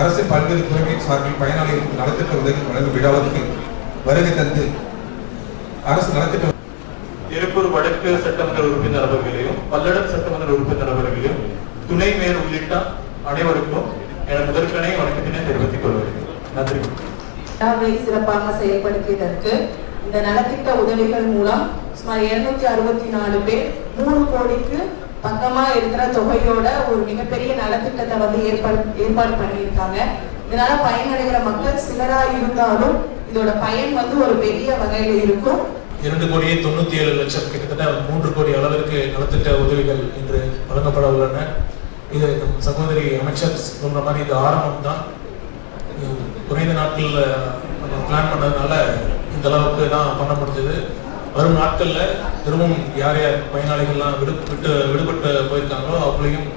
அரசு பல்வேறு துறைகளின் சார்பில் பயனாளிகளுக்கு நலத்திட்ட உதவி வழங்கும் விழாவுக்கு வருகை தந்து அரசு நலத்திட்ட திருப்பூர் வடக்கு சட்டமன்ற உறுப்பினர் அவர்களையும் பல்லடம் சட்டமன்ற உறுப்பினர் அவர்களையும் துணை மேயர் உள்ளிட்ட அனைவருக்கும் எனது முதற்கனை வணக்கத்தினை தெரிவித்துக் கொள்கிறேன். நன்றி. விழாவை சிறப்பாக செயல்படுத்தியதற்கு இந்த நலத்திட்ட உதவிகள் மூலம் சுமார் 264 பேர் 3 கோடிக்கு பக்கமா இருக்கிற தொகையோட ஒரு மிகப்பெரிய நலத்திட்டத்தை ஏற்பாடு பண்ணியிருக்காங்க. இதனால பயனடைகிற மக்கள் சிலரா இருந்தாலும் இதோட பயன் ஒரு பெரிய வகையில இருக்கும். 2,97,00,000 கிட்டத்தட்ட 3 கோடி அளவிற்கு நலத்திட்ட உதவிகள் இன்று வழங்கப்பட உள்ளன. இது சகோதரி அமைச்சர் சொல்ற மாதிரி இது ஆரம்பம் தான். குறைந்த நாட்கள்ல பிளான் பண்ணதுனால இந்த அளவுக்கு தான் பண்ண முடிஞ்சது. வரும் நாட்களில் திரும்பவும் யார் யார் பயனாளிகள்லாம் விடுபட்டு போயிருக்காங்களோ அவங்களையும்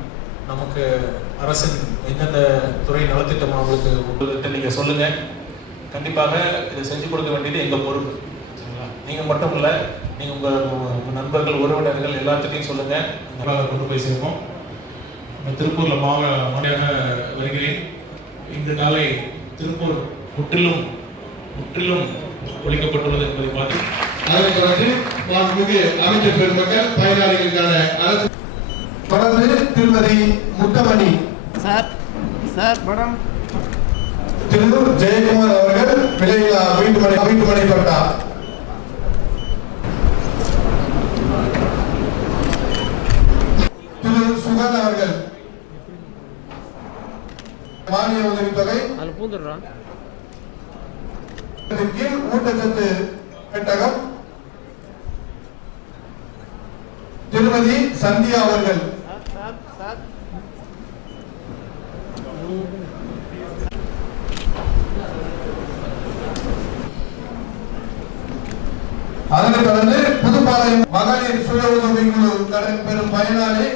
நமக்கு அரசின் எந்தெந்த துறை நலத்திட்டம் அவங்களுக்கு நீங்கள் சொல்லுங்கள். கண்டிப்பாக இதை செஞ்சு கொடுக்க வேண்டியது எங்கள் பொறுப்பு. சரிங்களா? நீங்கள் மட்டும் இல்லை, நீங்கள் உங்கள் நண்பர்கள் உறவினர்கள் எல்லாத்துட்டையும் சொல்லுங்கள். நல்லா கொண்டு போய் சேர்ப்போம். திருப்பூரில் மாநில வருகிறேன். இந்த நாளை திருப்பூர் முற்றிலும் ஒழிக்கப்பட்டுள்ளது என்பதை பார்த்து அதனைத் தொடர்ந்து மாண்புமிகு அமைச்சர் பெருமக்கள் பயனாளிகளுக்கான அரசு தொடர்ந்து திருமதி முத்தமணி மேடம் திரு ஜெயக்குமார் அவர்கள் விலையில்லா வீட்டுமனை பட்டா திரு சுகன் அவர்கள் மானிய உதவித்தொகை கீழ் ஊட்டச்சத்து பெட்டகம் திருமதி சந்தியா அவர்கள் அதனைத் தொடர்ந்து புதுப்பாளையம் மகளிர் சுய உதவி குழு கடன் பெறும் பயனாளி